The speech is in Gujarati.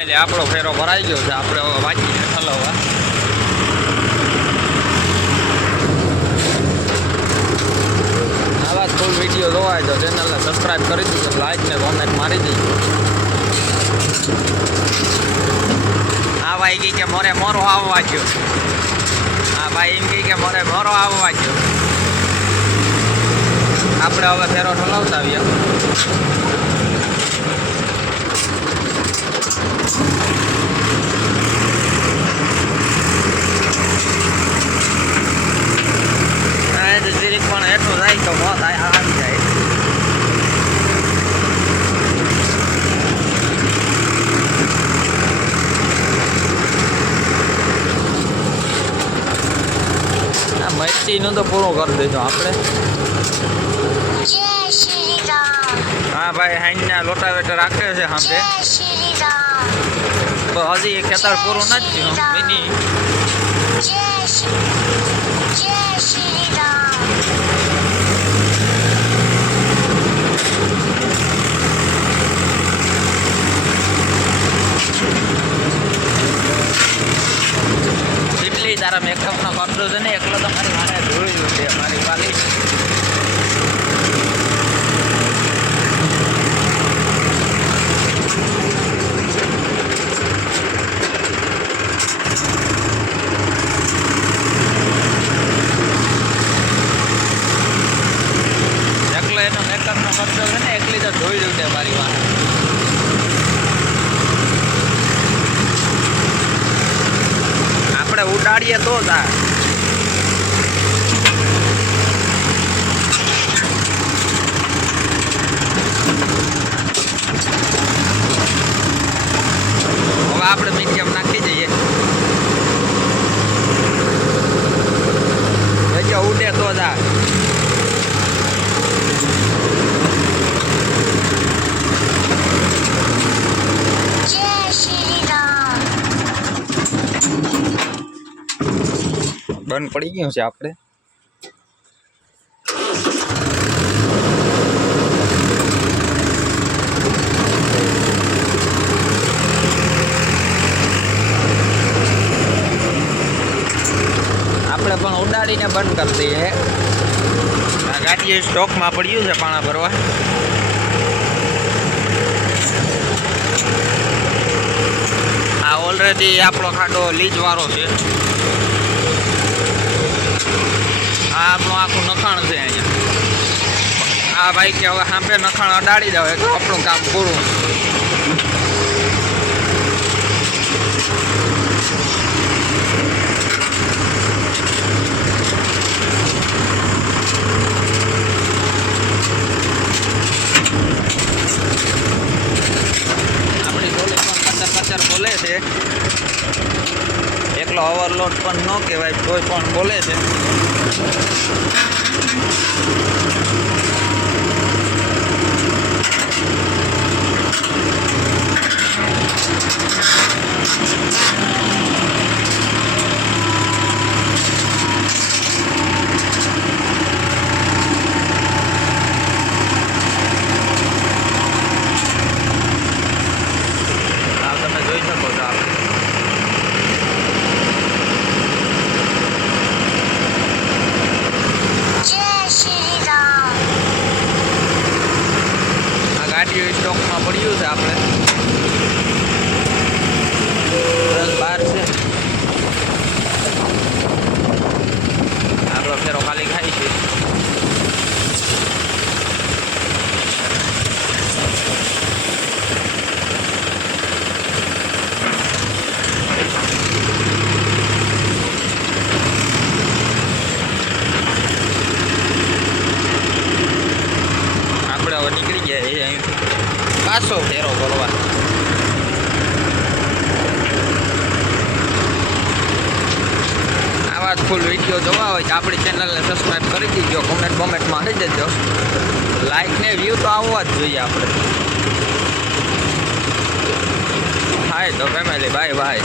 એટલે આપણો ફેરો ભરાઈ ગયો છે. આપણે હવે વાંચીને ઠલવવા. આવા ફૂલ વિડીયો જોવાય તો ચેનલને સબસ્ક્રાઈબ કરી દીધો, લાઈક ને કોમેન્ટ મારી દીધો. આ ભાઈ કહે કે મોરે મોરો આવવા ગયો. હા ભાઈ એમ કહે કે મોરે મોરો આવવા ગયો. આપણે હવે ફેરો ઠલાવતા આવીએ. પણ એટલું જાય તો મોત આવી જાય. આ મસ્તીનું તો પૂરું કરી દેજો આપણે. હા ભાઈ હાઈના લોટાવેટર રાખે છે સાંભળે તો હજી ખેતર પૂરું નથી થયું. મિની એટલી તારા મેકઅપનો ખર્ચો છે ને એકલો તો મારી મારે જોયું છે મારી વાલી. એકલો એનો મેકઅપનો ખર્ચો છે ને એકલી તો જોઈ રહ્યું છે મારી વાત. આપણે ઉડાડીએ તો હવે આપણે મીડિયમ નાખી દઈએ. જો ઉડે તો બંધ પડી ગયું છે. આપણે પણ ઉડાડીને બંધ કરી દઈએ. આ ગાડી સ્ટોકમાં પડ્યું છે પાણા ભરવા. આ ઓલરેડી આપણો ખાડો લીજ વાળો છે. આ આપણું આખું નખાણ છે અહીંયા. આ ભાઈ કે હવે સાંભે નખાણ અડાડી દે તો આપણું કામ પૂરું. આપણી બોલી પણ કચર કચર બોલે છે. એકલો ઓવરલોડ પણ ન કહેવાય કોઈ પણ બોલે છે. તમે જોઈ શકો છો આપણે ગાડીઓ સ્ટોકમાં પડ્યું છે. આપણે 10-12 છે. આપણો ફેરો ખાલી ખાઈ છે. આપણે હવે નીકળી ગયા એ અહીંથી પાછો ફેરો કરવા. આવા જ ફૂલ વિડીયો જોવા હોય તો આપણી ચેનલને સબસ્ક્રાઈબ કરી દીજો, કોમેન્ટ બોમેન્ટમાં કરી દેજો. લાઈક ને વ્યૂ તો આવવા જ જોઈએ આપણે. હાય તો ફેમિલી બાય બાય.